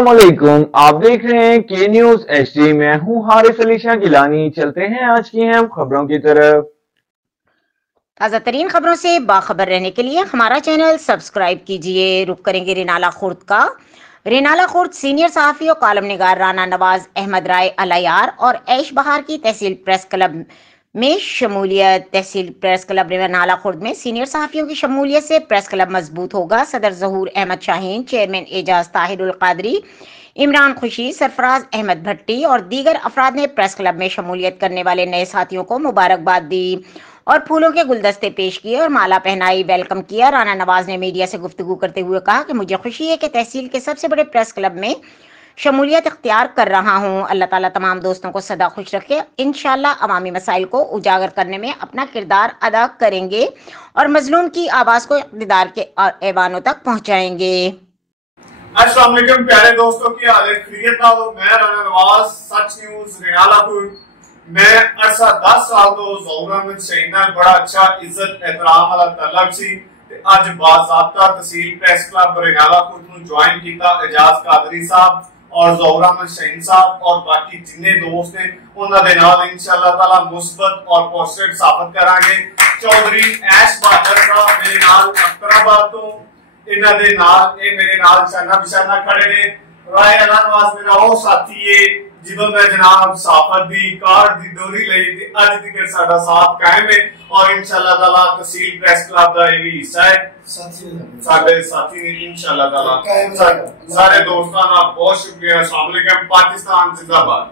अस्सलामुअलैकुम, आप देख रहे हैं के न्यूज HD। मैं हूं हारिस अली शाह गिलानी। चलते हैं आज की अहम खबरों की तरफ। ताज़ा तरीन खबरों से बाखबर रहने के लिए हमारा चैनल सब्सक्राइब कीजिए। रुक करेंगे रेनाला खुर्द का। रेनाला खुर्द सीनियर सहाफ़ी और कालम निगार राना नवाज अहमद राय अलायार और ऐश बहार की तहसील प्रेस क्लब में शमूलियत। तहसील प्रेस क्लब रेनाला खुर्द में सीनियर सहाफ़ियों की शमूलियत से प्रेस क्लब मजबूत होगा। सदर ज़हूर अहमद शाहीन, चेयरमैन एजाज ताहिरुल कादरी, इमरान खुशी, सरफराज अहमद भट्टी और दीगर अफराद ने प्रेस क्लब में शमूलियत करने वाले नए साथियों को मुबारकबाद दी और फूलों के गुलदस्ते पेश किए और माला पहनाई, वेलकम किया। राना नवाज ने मीडिया से गुफ्तगू करते हुए कहा कि मुझे खुशी है कि तहसील के सबसे बड़े प्रेस क्लब में शमूलियत इख्तियार कर रहा हूँ। अल्लाह ताला तमाम दोस्तों को सदा खुश रखे। इंशाल्लाह अवामी मसाइल को उजागर करने में अपना किरदार अदा करेंगे और मजलूम की आवाज़ को इक़्तिदार के ऐवानों तक पहुँचाएंगे। अस्सलाम वालेकुम प्यारे दोस्तों, की हाल है? खैरियत ना हो? मैं राना नवाज, सच न्यूज़ रेनाला खुर्द। मैं अरसा 10 साल तो ज़हूर अहमद शाहीन नाल बड़ा अच्छा इज्जत एहतराम वाला ताल्लुक सी ते अज बाज़ाब्ता तहसील प्रेस क्लब रेनाला खुर्द नूं ज्वाइन कीता। एजाज कादरी साहब और ज़हूर अहमद शाहीन साहब और बाकी जिन्ने दोस्त ने उन्हां दे नाल इंशाअल्लाह ताला मुस्बत और पॉजिटिव साबित करांगे। चौधरी ऐश बहादुर साहब मेरे नाल अख्तराबाद तो इन्हां दे नाल ए मेरे नाल शाना बिशाना खड़े ने। राय अला नवाज मेरा वो साथी है जिदों मैं जनाब साफत दी कार दी डोरी लई थी, अज तक साडा साथ कायम है और इंशाअल्लाह ताला तहसील प्रेस क्लब दा ये भी हिस्सा है। साडे साथी ने इंशाअल्लाह ताला सारे दोस्तां दा बहुत शुक्रिया। अस्सलाम वालेकुम। पाकिस्तान जिंदाबाद।